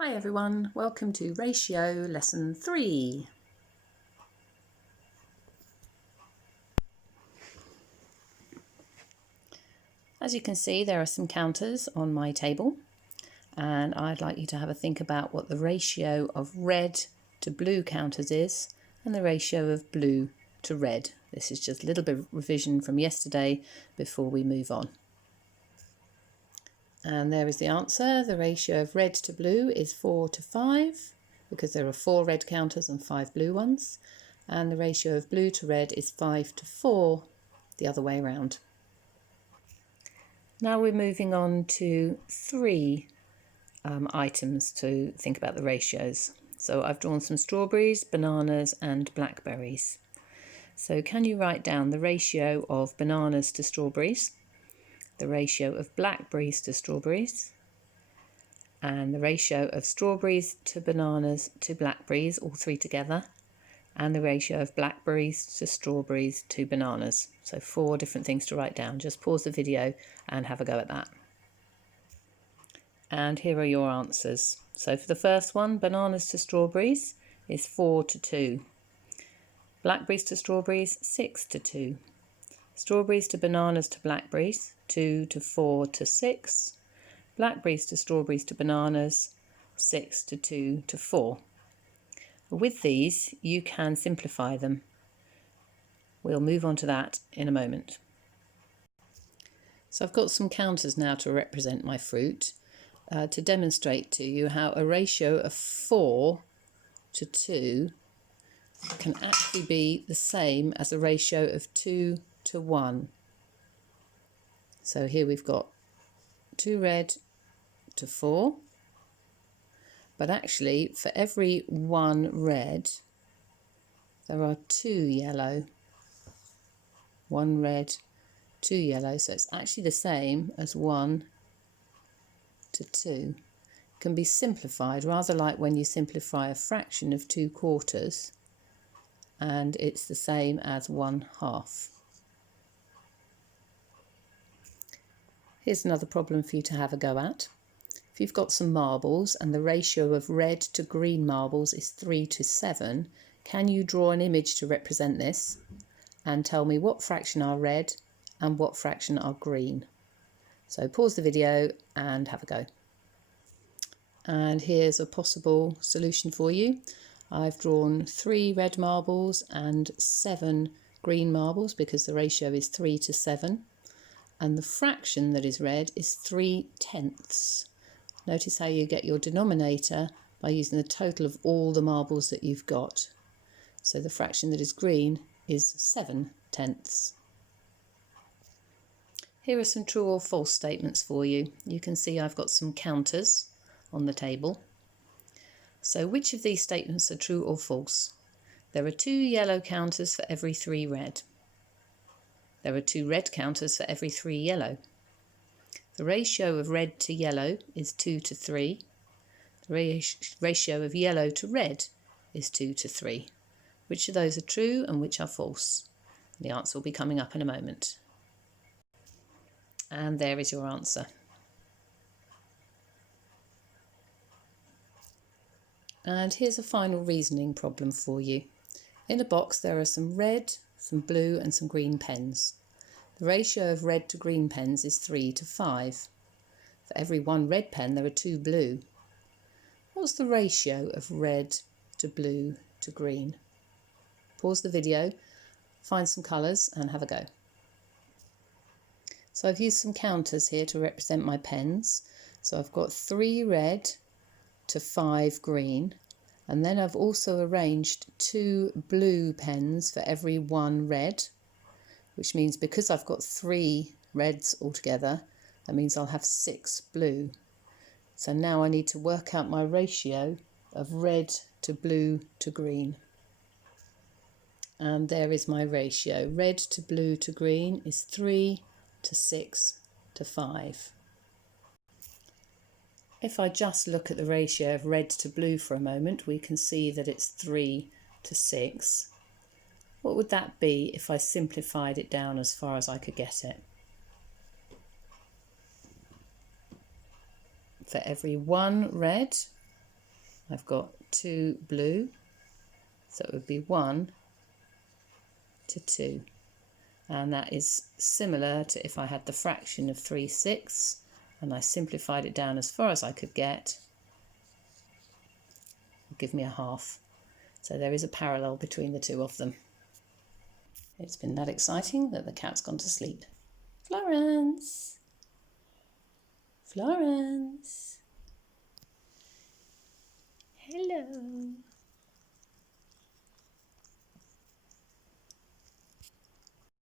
Hi everyone, welcome to Ratio Lesson 3. As you can see, there are some counters on my table, and I'd like you to have a think about what the ratio of red to blue counters is and the ratio of blue to red. This is just a little bit of revision from yesterday before we move on. And there is the answer. The ratio of red to blue is 4 to 5 because there are 4 red counters and 5 blue ones. And the ratio of blue to red is 5 to 4, the other way around. Now we're moving on to 3 items to think about the ratios. So I've drawn some strawberries, bananas and blackberries. So can you write down the ratio of bananas to strawberries, the ratio of blackberries to strawberries, and the ratio of strawberries to bananas to blackberries, all 3 together, and the ratio of blackberries to strawberries to bananas. So 4 different things to write down. Just pause the video and have a go at that. And here are your answers. So for the first one, bananas to strawberries is 4 to 2. Blackberries to strawberries, 6 to 2. Strawberries to bananas to blackberries, 2 to 4 to 6. Blackberries to strawberries to bananas, 6 to 2 to 4. With these, you can simplify them. We'll move on to that in a moment. So I've got some counters now to represent my fruit to demonstrate to you how a ratio of 4 to 2 can actually be the same as a ratio of 2 to 1. So here we've got 2 red to 4. But actually, for every 1 red, there are 2 yellow. 1 red, 2 yellow. So it's actually the same as 1 to 2. It can be simplified, rather like when you simplify a fraction of 2 quarters, and it's the same as 1/2. Here's another problem for you to have a go at. If you've got some marbles and the ratio of red to green marbles is 3 to 7, can you draw an image to represent this and tell me what fraction are red and what fraction are green? So pause the video and have a go. And here's a possible solution for you. I've drawn 3 red marbles and 7 green marbles because the ratio is 3 to 7. And the fraction that is red is 3/10. Notice how you get your denominator by using the total of all the marbles that you've got. So the fraction that is green is 7/10. Here are some true or false statements for you. You can see I've got some counters on the table. So which of these statements are true or false? There are 2 yellow counters for every 3 red. There are 2 red counters for every 3 yellow. The ratio of red to yellow is 2 to 3. The ratio of yellow to red is 2 to 3. Which of those are true and which are false? The answer will be coming up in a moment. And there is your answer. And here's a final reasoning problem for you. In a box there are some red, some blue and some green pens. The ratio of red to green pens is 3 to 5. For every 1 red pen there are 2 blue. What's the ratio of red to blue to green? Pause the video, find some colours and have a go. So I've used some counters here to represent my pens. So I've got 3 red to 5 green, and then I've also arranged 2 blue pens for every 1 red, which means because I've got 3 reds altogether, that means I'll have 6 blue. So now I need to work out my ratio of red to blue to green. And there is my ratio. Red to blue to green is 3 to 6 to 5. If I just look at the ratio of red to blue for a moment, we can see that it's 3 to 6. What would that be if I simplified it down as far as I could get it? For every 1 red, I've got 2 blue, so it would be 1 to 2. And that is similar to if I had the fraction of 3/6 and I simplified it down as far as I could get, it'll give me a half. So there is a parallel between the two of them. It's been that exciting that the cat's gone to sleep. Florence! Florence! Hello!